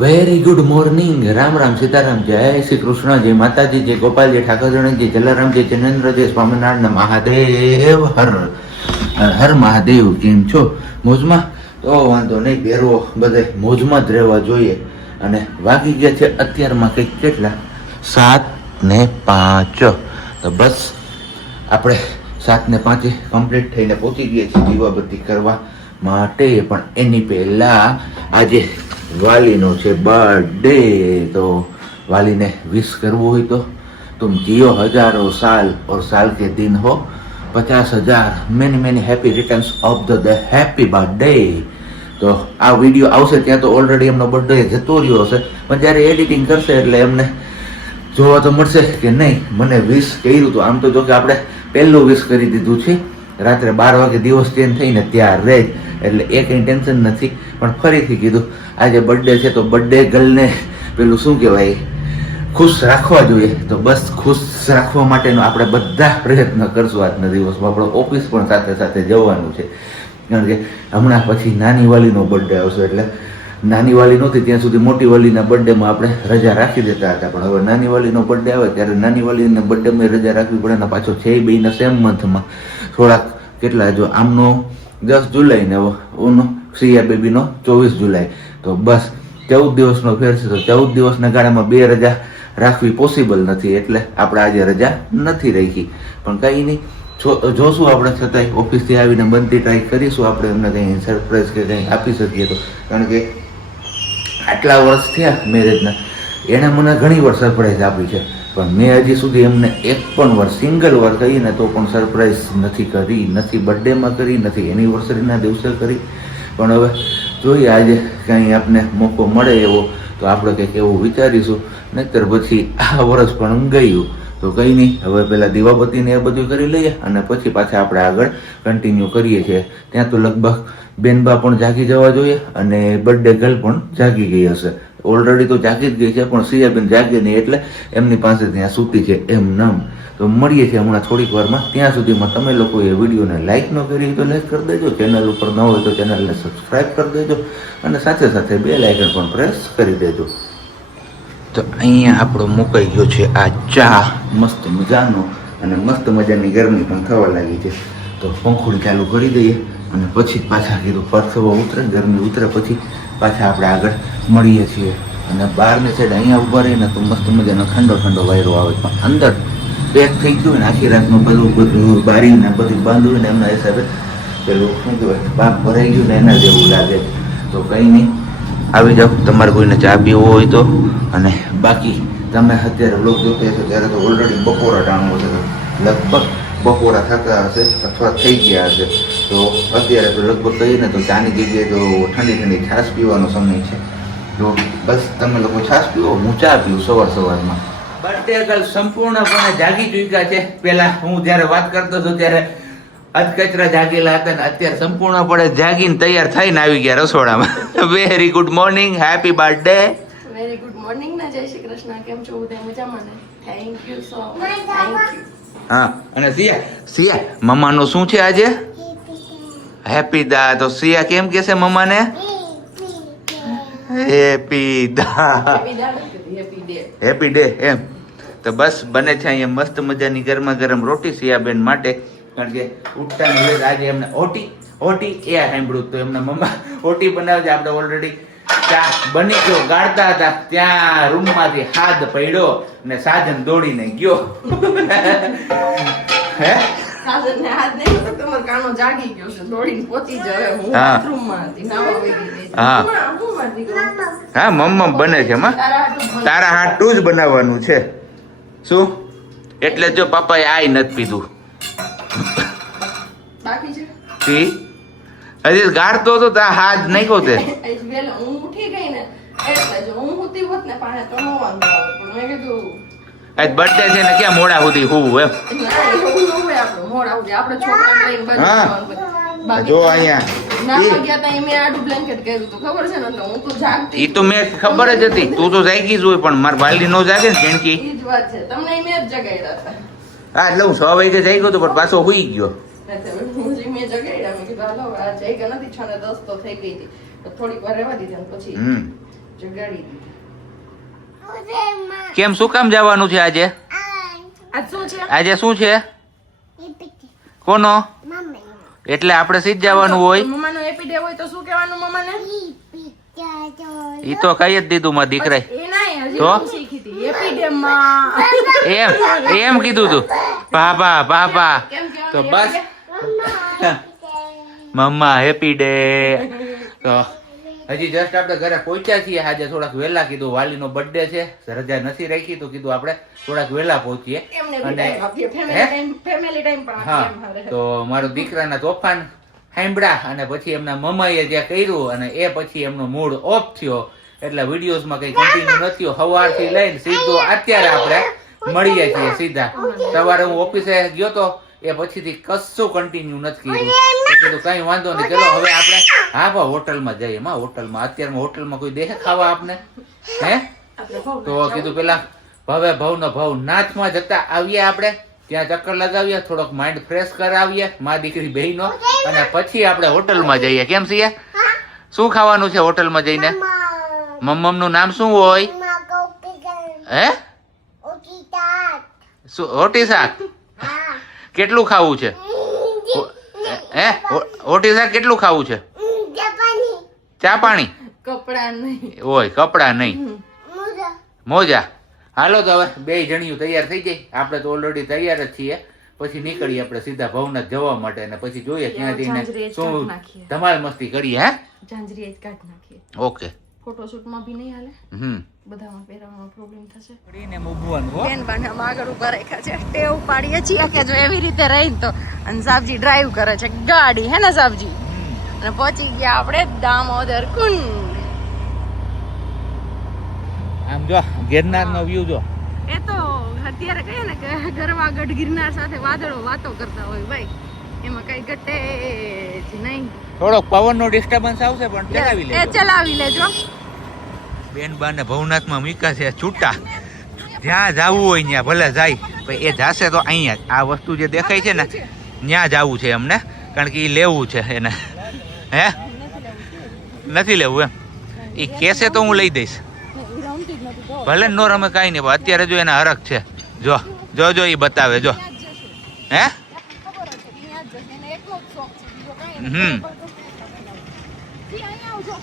Very good morning. Ram Ram, Sitaram, જય શ્રી કૃષ્ણ, જય માતાજી, જય ગોપાલજી, ઠાકોરજી, જલારામજી, જનેન્દ્રજી, સ્વામિનારાયણ, મહાદેવ હર હર મહાદેવ. કેમ છો? મોજમાં? તો વાંધો નહીં, પહેરવો બધે મોજમાં જ રહેવા જોઈએ. અને વાગી ગયા છે અત્યારમાં કંઈક કેટલા 7:05. તો બસ આપણે 7:05 કમ્પ્લીટ થઈને પહોંચી ગયા છીએ દીવાબત્તી કરવા માટે. પણ એની પહેલાં આજે વાલીનો છે બર્થડે. તો વાલીને વિશ કરવું હોય તો तुम जियो हजारों साल और साल के दिन हो 50,000. Many many happy returns of the day. Happy birthday. તો આ વિડીયો આવશે ત્યાં તો ઓલરેડી એમનો બર્થડે જતો રહ્યો હશે, પણ જ્યારે એડિટિંગ કરશે એટલે એમને જોવા તો મળશે કે નહીં મને વિશ કર્યું હતું. આમ તો જો કે આપણે પહેલું વિશ કરી દીધું છે રાત્રે 12 વાગે દિવસ ચેન્જ થઈને ત્યારે જ, એટલે એ કંઈ ટેન્શન નથી. પણ ફરીથી કીધું આજે બર્થડે છે તો બર્થડે ગર્લને પેલું શું કહેવાય, ખુશ રાખવા જોઈએ. તો બસ ખુશ રાખવા માટેનો આપણે બધા પ્રયત્ન કરશું. આજના દિવસમાં આપણે ઓફિસ પણ સાથે સાથે જવાનું છે, કારણ કે હમણાં પછી નાની વાલીનો બર્થડે આવશે. એટલે નાની વાલી નહોતી ત્યાં સુધી મોટી વાલીના બર્થડેમાં આપણે રજા રાખી દેતા હતા, પણ હવે નાની વાલીનો બર્થડે આવે ત્યારે નાની વાલીના બર્થડેમાં રજા રાખવી પડે ને પાછો છે બેયના સેમ મંથમાં. થોડાક કેટલા જો આમનો 10 જુલાઈ ને ઓનો શ્રીયા બેબીનો 24 જુલાઈ. તો બસ 14 દિવસનો ફેર છે. તો 14 દિવસના ગાળામાં 2 રજા રાખવી પોસિબલ નથી, એટલે આપણે આજે રજા નથી રાખી. પણ કંઈ નહીં, જોશું આપણે છતાંય ઓફિસથી આવીને બનતી ટ્રાય કરીશું આપણે એમને કંઈ સરપ્રાઈઝ કે કંઈ આપી શકીએ તો. કારણ કે આટલા વર્ષ થયા મેરેજના, એણે મને ઘણી વાર સરપ્રાઈઝ આપી છે, પણ મેં હજી સુધી એમને એક પણ વાર સિંગલ વાર કહીને તો પણ સરપ્રાઈઝ નથી કરી. નથી બર્થડેમાં કરી, નથી એનિવર્સરીના દિવસે કરી. પણ હવે જોઈએ આજે કંઈ આપને મોકો મળે એવો તો આપણે કંઈક એવું વિચારીશું. નહીંતર પછી આ વર્ષ પણ ગયું તો કંઈ નહીં. હવે પહેલાં દીવાબત્તીને એ બધું કરી લઈએ અને પછી પાછા આપણે આગળ કન્ટિન્યુ કરીએ છીએ. ત્યાં તો લગભગ બેનબા પણ જાગી જવા જોઈએ અને બર્થડે ગર્લ પણ જાગી ગઈ હશે. ઓલરેડી તો જાગી જ ગઈ છે, પણ સિયાબેન જાગે નહીં એટલે એમની પાસે ત્યાં સૂતી છે એમ નમ. તો મળીએ છીએ હમણાં થોડીક વારમાં. ત્યાં સુધીમાં તમે લોકો એ વિડીયોને લાઇક ન કરી તો લાઇક કરી દેજો, ચેનલ ઉપર ન હોય તો ચેનલને સબસ્ક્રાઈબ કરી દેજો અને સાથે સાથે બેલ આઇકન પણ પ્રેસ કરી દેજો. તો અહીંયા આપણો મુકાઈ ગયો છે આ ચા મસ્ત મજાનો, અને મસ્ત મજાની ગરમી પણ થવા લાગી છે. તો પંખોડી ચાલુ કરી દઈએ અને પછી પાછા કીધું પરસેવો ઉતરે, ગરમી ઉતરે પછી પાછા આપણે આગળ મળીએ છીએ. અને બહારની સાઈડ અહીંયા ઊભા રહીને તો મસ્ત મજાનો ઠંડો ઠંડો વાયરો આવે, પણ અંદર પેક થઈ ગયું ને આખી રાતનું બધું બારીને બધું બંધ હોય ને એમના હિસાબે પેલું શું કહેવાય પાક ભરાઈ ગયું ને એના જેવું લાગે. તો કંઈ નહીં, આવી જાઓ તમારે કોઈને ચા પીવો હોય તો. અને બાકી તમે અત્યારે વ્લોગ જોતા હશો ત્યારે તો ઓલરેડી બપોરા ટાણું હશે, લગભગ બપોરા થતા હશે અથવા થઈ ગયા હશે. તો અત્યારે તો લગભગ કહીએ તો ચાની જગ્યાએ તો ઠંડી ઠંડી છાશ પીવાનો સમય છે. તો બસ તમે લોકો છાશ પીવો, હું ચા પીવું સવારમાં. બર્થડે ગર્લ સંપૂર્ણપણે જાગી ચૂક્યા છે. પહેલા હું જ્યારે વાત કરતો હતો ત્યારે અધકચરા જાગેલા હતા ને અત્યારે સંપૂર્ણપણે જાગીને તૈયાર થઈને આવી ગયા રસોડામાં. Very good morning, happy birthday. Very good morning ના, જય શ્રી કૃષ્ણ. કેમ છો બધા? મજામાં ને? Thank you so much. Thank you. હા, અને સિયા મમ્માનું શું છે આજે? હેપી દા. તો સિયા કેમ કહેશે મમ્માને? હેપી દા. હેપી ડે એમ. તો બસ બને છે અહીંયા મસ્ત મજાની ગરમા ગરમ રોટી સિયાબેન માટે, કારણ કે ઉઠતાની વેળ આજે એમને ઓટી એ સાંભળ્યું તો એમના મમ્મા ઓટી બનાવજે. આપણે ઓલરેડી ચા બની ગયો, ગાળતા હતા ત્યાં રૂમમાંથી હાથ પડ્યો ને સાજન દોડીને ગયો. હે સાજનને હાથ નહીં તો તમારો કાનો જાગી ગયો છે, દોડીને પહોંચી જાય. હું બાથરૂમમાં હતી, નાવા વઈ ગઈ. હા હા, મમ્મા બને છે માં, તારા હાટું જ બનાવવાનું છે. શું એટલે જો પપ્પાએ આય નથી પીધું બાકી છે પી હજી ગાળતો હતો તા હાથ નહીં કહો તે હું ઉઠી ગઈ ને એટલે જો હું ઉઠી હોત ને પાણે તો નો વાંધો આવે, પણ મેં કીધું આજ બર્થડે છે ને ક્યાં મોડા સુધી હું એમ મોડા સુધી આપણે છોકરાને લઈને હા જો અહીંયા હું તો જાગતી. ઈ તો મેં ખબર જ હતી તું તો જાગી જ હોય, પણ માર વાલી નો જાગે ને કેણકી ઈ જ વાત છે, તમને મેં જ જગાડ્યા હતા. હા એટલે હું 6 વાગે જાગ્યો તો પણ પાછો હુઈ ગયો. મેં જગાડ્યા, મેં કીધું હાલો આ જાગ્યા નથી, 6:10 તો થઈ ગઈ હતી, થોડીક વાર રહેવા દીધી પછી જગાડી દીધી. કેમ શું કામ જવાનું છે આજે? આજ શું છે? આજે શું છે? કોનો? એટલે આપણે સીધ જવાનું હોય. મમ્માનો હેપી ડે હોય તો શું કહેવાનું મમ્માને? ઈ તો કઈ જ દીધું મારા દીકરાએ. એ નહીં, હજી તો? હું શીખી હતી. હેપી ડે માં. એમ કીધું તું. પાપા પાપા કેમ કહેવાનું? તો happy બસ day? મમ્મા હેપી ડે. તો હજી જસ્ટ આપણે ઘરે પહોંચ્યા છીએ. આજે થોડાક વહેલા કીધું વાલીનો બર્થડે છે, રજા નથી રાખી તો કીધું આપણે થોડાક વહેલા પહોંચીએ. એમને બી અને time આપીએ. હે? family time પણ હા આપીએ એમ હારે. તો મારો દીકરાના તોફાન સાંભળ્યા અને પછી એમના મમ્માએ જે કર્યું અને એ પછી એમનો મૂડ ઓફ થયો એટલે વિડીયોઝમાં કઈ કન્ટિન્યુ નથી થયો. સવારથી લઈને સીધો અત્યારે આપણે મળીએ છીએ સીધા. સવારે હું ઓફિસે ગયો તો એ પછીથી કશું કન્ટિન્યુ નથી કર્યું. તો કીધું કઈ વાંધો નહીં, ચલો હવે આપણે હા બા હોટલમાં જઈએ. માં હોટલમાં અત્યારમાં હોટલમાં કોઈ દેખે ખાવા આપને? હે? આપણે ભાવ તો કીધું પેલા ભવે ભવનો ભવ નાથમાં જતા આવીએ આપણે, ત્યાં ચક્કર લગાવીએ, થોડોક માઇન્ડ ફ્રેશ કરાવીએ મા દીકરી બેયનો, અને પછી આપણે હોટલમાં જઈએ. કેમ છીએ? શું ખાવાનું છે હોટલમાં જઈને? મમ્મનું નામ શું હોય? હે? શું રોટી શાક? કેટલું ખાવું છે? હે? રોટી શાક કેટલું ખાવું છે? ચા પાણી? કપડા નહીં. ઓય કપડા નહીં, મોજા. હાલો તો હવે બે જણિયું તૈયાર થઈ જાય. આપણે તો ઓલરેડી તૈયાર જ છીએ. પછી નીકળીએ આપણે સીધા ભવનાથ જવા માટે અને પછી જોઈએ ત્યાં જઈને શું ધમાલ મસ્તી કરીએ. હે? ઝાંઝરી જ કાઢી નાખીએ. ઓકે. ફોટોશૂટમાં બી નહીં હાલે, હમ બધામાં પહેરવામાં પ્રોબ્લેમ થશે. કરીને મૂકવાનું હો. બેન બાને આમ આગળ ઉભા રાખ્યા છે. ટેવ પાડીએ છીએ કે જો એવી રીતે રહીને તો. અને સાબજી ડ્રાઈવ કરે છે ગાડી, હે ને સાબજી? અને પહોંચી ગયા આપણે દામોદર કુંડ. આમ જો ગિરનારનો વ્યૂ જો. એ તો અત્યારે કહીએ ને કે ગરવાગઢ ગિરનાર સાથે વાદળો વાતો કરતા હોય ભાઈ, એમાં કઈ ઘટે જ નહીં. થોડોક પવનનો ડિસ્ટર્બન્સ આવશે પણ ચલાવી એ લેજો. ચલાવી લેજો. બેન બાને ભવનાથમાં મૂક્યા છે છૂટા. જ્યાં જવું હોય ત્યાં ભલે જાય, પણ એ જાશે તો અહીંયા જ. આ વસ્તુ જે દેખાય છે ને ત્યાં જવું છે એમને, કારણ કે એ લેવું છે એને. હે? નથી લેવું એમ? એ કેસે તો હું લઈ દઈશ. ભલે નો રમે કાંઈ નહીં, પણ અત્યારે જો એના હરખ છે. જો જો જો એ બતાવે જો. હે?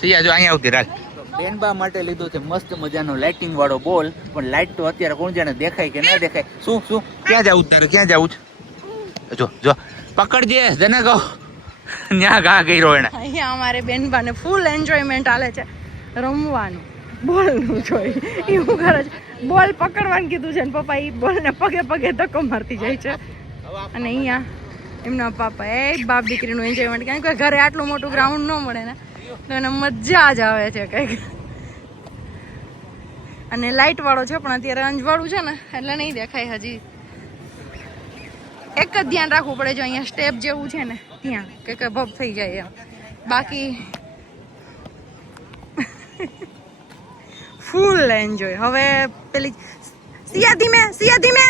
સિયા જો અહીંયા આવતી રાખ. બેનબા માટે લીધો છે મસ્ત મજાનો લાઇટિંગ વાળો બોલ, પણ લાઇટ તો અત્યારે કોણ જાણે દેખાય કે ના દેખાય. શું શું ક્યાં જવું તારે? ક્યાં જવું છે? જો જો પકડજે જને કહો. ન્યા ઘા કર્યો એને. અહીંયા અમારે બેનબાને ફૂલ એન્જોયમેન્ટ આલે છે રમવાનું. બોલનું જોઈ એવું કરે છે. બોલ પકડવાનું કીધું છે ને પપ્પા એ બોલને પગે પગે ધક્કો મારતી જાય છે. અને અહીંયા એમના પાપા એ બાપ દીકરીનું એન્જોયમેન્ટ, કારણ કે ઘરે આટલું મોટું ગ્રાઉન્ડ ન મળે ને તો એને મજા જ આવે છે કંઈક. અને લાઇટ વાળો છે પણ અત્યારે અંજવાળું છે ને એટલે નહીં દેખાય હજી. એક જ ધ્યાન રાખવું પડે, જો અહીંયા સ્ટેપ જેવું છે ને ત્યાં કે ભપ થઈ જાય એમ. બાકી ફૂલ એન્જોય. હવે પેલી સિયા ધીમે, સિયા ધીમે.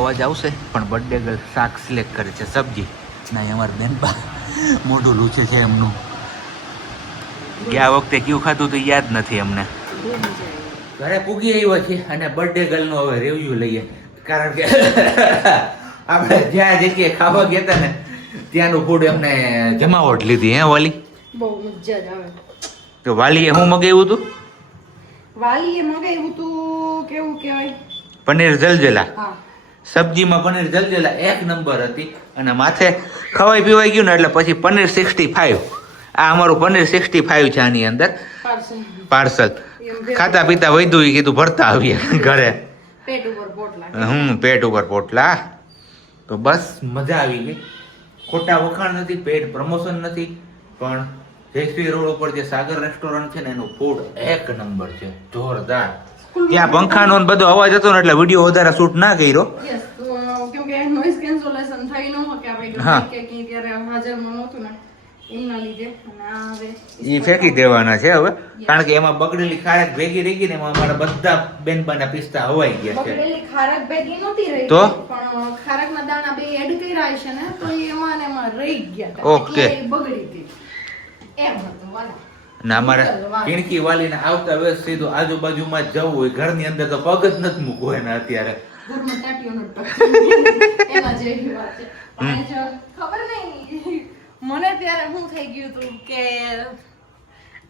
અવાજ આવશે પણ બર્થડે ગર્લ શાક સિલેક્ટ કરે છે, સબ્જી ના. અમારે બેનબા મોઢું લૂછે છે એમનું. ગયા વખતે કયું ખાધું તો યાદ નથી અમને. ઘરે પૂગી આવ્યો છે અને બર્થડે ગર્લ નો હવે રિવ્યુ લઈએ, કારણ કે આપણે જ્યાં જગ્યાએ ખાવા ગયા હતા ને ત્યાંનું ફૂડ એમને જમાવટ લીધી. હે વાલી? બહુ મજા જ આવે. તો વાલીએ હું મગાવ્યું હતું? વાલીએ મગાવ્યું તું કેવું કહેવાય, પનીર જલજલા. હા, સબ્જીમાં પનીર જલજલા એક નંબર હતી. અને માથે ખવાઈ પીવાઈ ગયું ને એટલે પછી પનીર 65. આ અમારું પનીર 65 છે આની અંદર પાર્સલ. ખાતા પીતા વધ્યું એ કીધું ભરતા આવીએ ઘરે. પેટ ઉપર પોટલા. પેટ ઉપર પોટલા. તો બસ મજા આવી ગઈ. ખોટા વખાણ નથી, પેડ પ્રમોશન નથી, પણ જયશ્રી રોડ ઉપર જે સાગર રેસ્ટોરન્ટ છે ને એનું ફૂડ એક નંબર છે, જોરદાર. ત્યાં પંખાનો ને બધો અવાજ હતો ને એટલે વિડીયો વધારે શૂટ ના કર્યો. યસ, તો કેમ કે નોઈઝ કેન્સલેશન થઈ ન હોય કે આપણે હા. કે ત્યારે હાજરમાં નહોતું ને એના લીધે. અને આ હવે ઈ ફેંકી દેવાના છે હવે, કારણ કે એમાં બગડેલી ખારક ભેગી રહી ગઈ ને એમાં અમારા બધા બેનબાના પિસ્તા હવાઈ ગયા છે. બગડેલી ખારક ભેગી નહોતી રહી, તો? પણ ખારકના દાણા બે એડ કર્યા છે ને તો એમાં ને એમાં રહી ગયા હતા. ઓકે. એટલે એ બગડી ગઈ. એમ હતું વાલા. ને અમારે પીણકી વાલીને આવતા વેસ સીધું આજુબાજુમાં જ જવું હોય, ઘરની અંદર તો પગ જ નથી મૂકવો એના અત્યારે. ઘરમાં ટાટીઓનો ટક. એના જેવી વાત છે. પણ જો ખબર નહીં મને ત્યારે શું થઈ ગયું હતું કે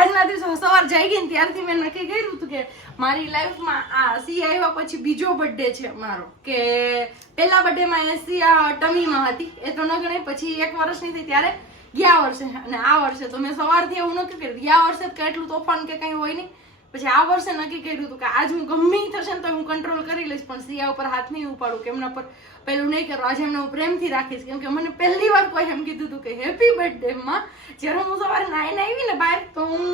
આજના દિવસે સવાર જાગી ને ત્યારથી મેં નક્કી કર્યું હતું કે મારી લાઈફમાં આ સી આવ્યા પછી બીજો બર્થડે છે મારો. કે પહેલા બર્થડેમાં એસિયા ટમીમાં હતી, એ તો ન ગણાય. પછી 1 વર્ષની થઈ ત્યારે ગયા વર્ષે, અને આ વર્ષે તો મેં સવારથી એવું નક્કી કર્યું. ગયા વર્ષે તો એટલું તોફાન કે કઈ હોય નહીં. પછી આ વર્ષે નક્કી કર્યું હતું કે આજ હું ગમે ઈ થશે ને તો હું કંટ્રોલ કરી લઈશ, પણ સિયા ઉપર હાથ નહીં ઉપાડું, કે એમના પર પેલું નહીં કરું. આજે એમને હું પ્રેમથી રાખીશ, કેમ કે મને પહેલી વાર કોઈ એમ કીધું હતું કે હેપી બર્થડે માં. જ્યારે હું સવારે નાઈને આવી ને બહાર, તો હું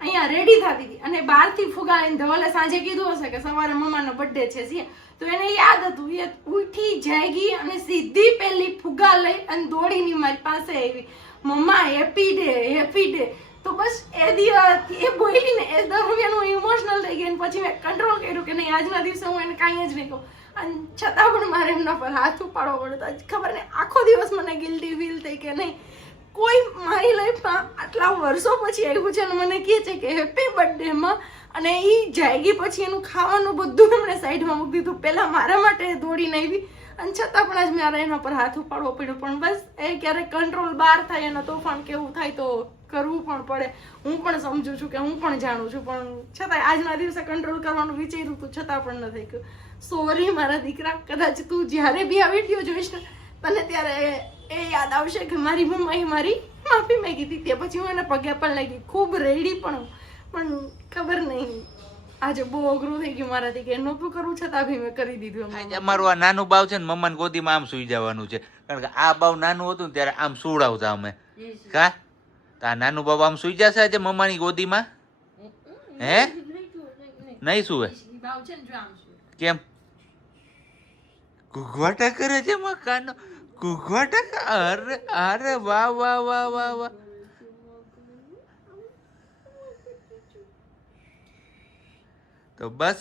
અહીંયા રેડી થતી હતી અને બહારથી ફુગા લઈને ધવલે સાંજે કીધું હશે કે સવારે મમ્માનો બર્થડે છે સિયા, તો એને યાદ હતું. એ ઉઠી જાગી અને સીધી પહેલી ફુગા લઈ અને દોડીને મારી પાસે આવી, મમ્મા હેપી ડે, હેપી ડે. તો બસ એ દિવસ એ બોલી ને એ દરમિયાન હું ઇમોશનલ થઈ ગઈ, અને પછી મેં કંટ્રોલ કર્યું કે નહીં આજના દિવસે હું એને કાંઈ જ નહીં કહું. અને છતાં પણ મારે એમના પર હાથ ઉપાડવો પડ્યો. આજ ખબર નહીં આખો દિવસ મને ગિલ્ટી ફીલ થઈ કે નહીં કોઈ મારી લાઈફમાં આટલા વર્ષો પછી આવ્યું છે અને મને કહે છે કે હેપી બર્થડે માં. અને એ જાગી પછી એનું ખાવાનું બધું એમણે સાઈડમાં મૂકી દીધું. પહેલા મારા માટે દોડીને આવી, અને છતાં પણ આજ મારે એના પર હાથ ઉપાડવો પડ્યો. પણ બસ એ ક્યારેક કંટ્રોલ બહાર થાય અને તોફાન કેવું થાય તો કરવું પણ પડે. હું પણ સમજુ છું કે હું પણ જાણું છું, પણ છતાં આજના દિવસે કંટ્રોલ કરવાનું વિચાર્યું હતું, છતાં પણ ન થઈ ગયું. સોરી મારા દીકરા, કદાચ તું જ્યારે બી આ વિડીયો જોઈશ ને તને ત્યારે એ યાદ આવશે કે મારી મમ્માએ મારી માફી માંગી હતી. તે પછી હું એને પગે પણ લાગી, ખૂબ રેડી પણ ખબર નહીં આજે બહુ અઘરું થઈ ગયું મારાથી કે નહોતું કરવું, છતાં બી મેં કરી દીધું. અમારું આ નાનું બાવ છે ને મમ્માની ગોદીમાં આમ સુઈ જવાનું છે, કારણ કે આ બાવ નાનું હતું ને ત્યારે આમ સુવડાવતા અમે. કા આ નાનું બાબા આમ સુઈ જશે આજે મમ્માની ગોદીમાં? હે નહીં સુવે? કેમ ઘૂઘવાટા કરે છે મકાનો? ઘૂઘવાટા? અરે અરે વાહ વાહ વાહ વાહ વાહ. તો બસ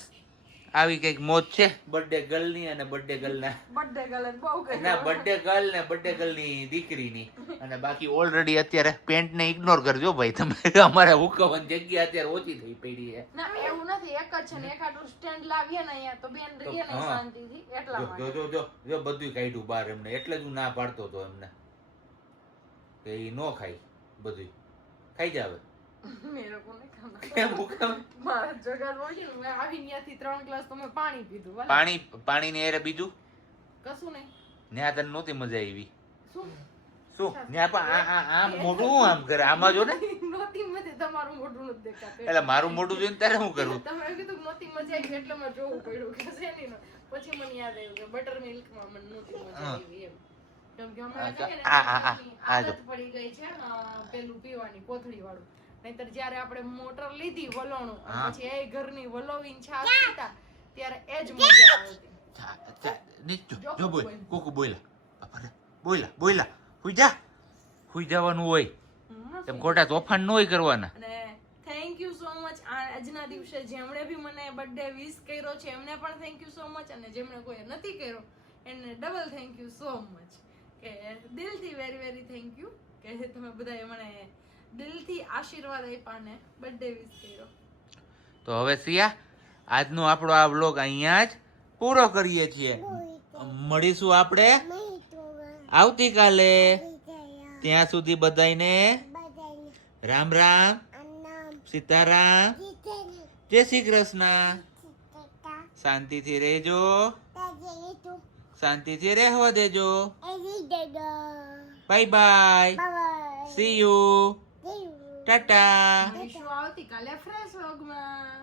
આવી કઈક મોજ છે બર્થડે ગર્લ ની અને બર્થડે ગર્લ ના બર્થડે ગર્લ બહુ કઈ ના બર્થડે ગર્લ ને બર્થડે ગર્લ ની દીકરીની. અને બાકી ઓલરેડી અત્યારે પેન્ટ ને ઇગ્નોર કરજો ભાઈ તમે, અમારે હુકવાની જગ્યા અત્યારે ઓછી થઈ પડી છે. ના એવું નથી, એક જ છે ને એક આટલું સ્ટેન્ડ લાવીએ ને અહીંયા તો બેન રહીએ ને શાંતિથી, એટલા માટે. જો જો જો જો બધું કાઢ્યું બહાર એમને, એટલે જ હું ના પાડતો હતો એમને કે ઈ નો ખાય, બધું ખાઈ જાવે. મેરે કો નહીં ખાના. કેમ ભૂખા? મારા જગર રોજી મેં આવી ત્યાંથી 3 ગ્લાસ તો મેં પાણી પીધું. વાલા. પાણી ને એરે બીજું કશું નહીં. ન્યા તને નહોતી મજા આવી? શું શું ન્યા પણ આમ મોઢું આમ કરે, આમાં જો ને નહોતી મજા, તમારું મોઢું નથી દેખાતું. એટલે મારું મોઢું જોઈને તારે શું કરવું? તમે એમ કીધું કે નહોતી મજા આવી એટલે મેં જોવું પડ્યું કે શેની નો. પછી મને યાદ આવ્યું કે બટર મિલ્ક માં મને નહોતી મજા આવી એમ. કેમ કે હમણાં છે ને આદત પડી ગઈ છે પેલું પીવાની કોથળી વાળું. નહીતર જ્યારે આપણે મોટર લીધી વલોણું પછી એ ઘરની વલોવીને છાશ પીતા ત્યારે એ જ મજા આવતી. જો બોલ કોકુ બોલા હુઈ જવાનું હોય એમ, ખોટા તોફાન ન હોય કરવાના. અને થેન્ક યુ સો મચ આજના દિવસે જેમણે બી મને બર્થડે વિશ કર્યો છે એમને પણ થેન્ક યુ સો મચ, અને જેમણે કોઈ નથી કર્યો એને double thank you so much. કે દિલથી વેરી વેરી થેન્ક યુ કે તમે બધાએ મને દિલથી આશીર્વાદ આપ્યા ને બર્થડે વિશ કર્યો. તો હવે સિયા આજનો આપણો આ વ્લોગ અહીંયા જ પૂરો કરીએ છીએ. મળીશું આપણે આવતીકાલે. ત્યાં સુધી બધાને રામ રામ, સીતારામ, જય શ્રી કૃષ્ણ. શાંતિથી રહેજો, શાંતિથી રહેવા દેજો. Bye bye, C you, Tata. આવતીકાલે ફ્રેશ વ્લોગમાં.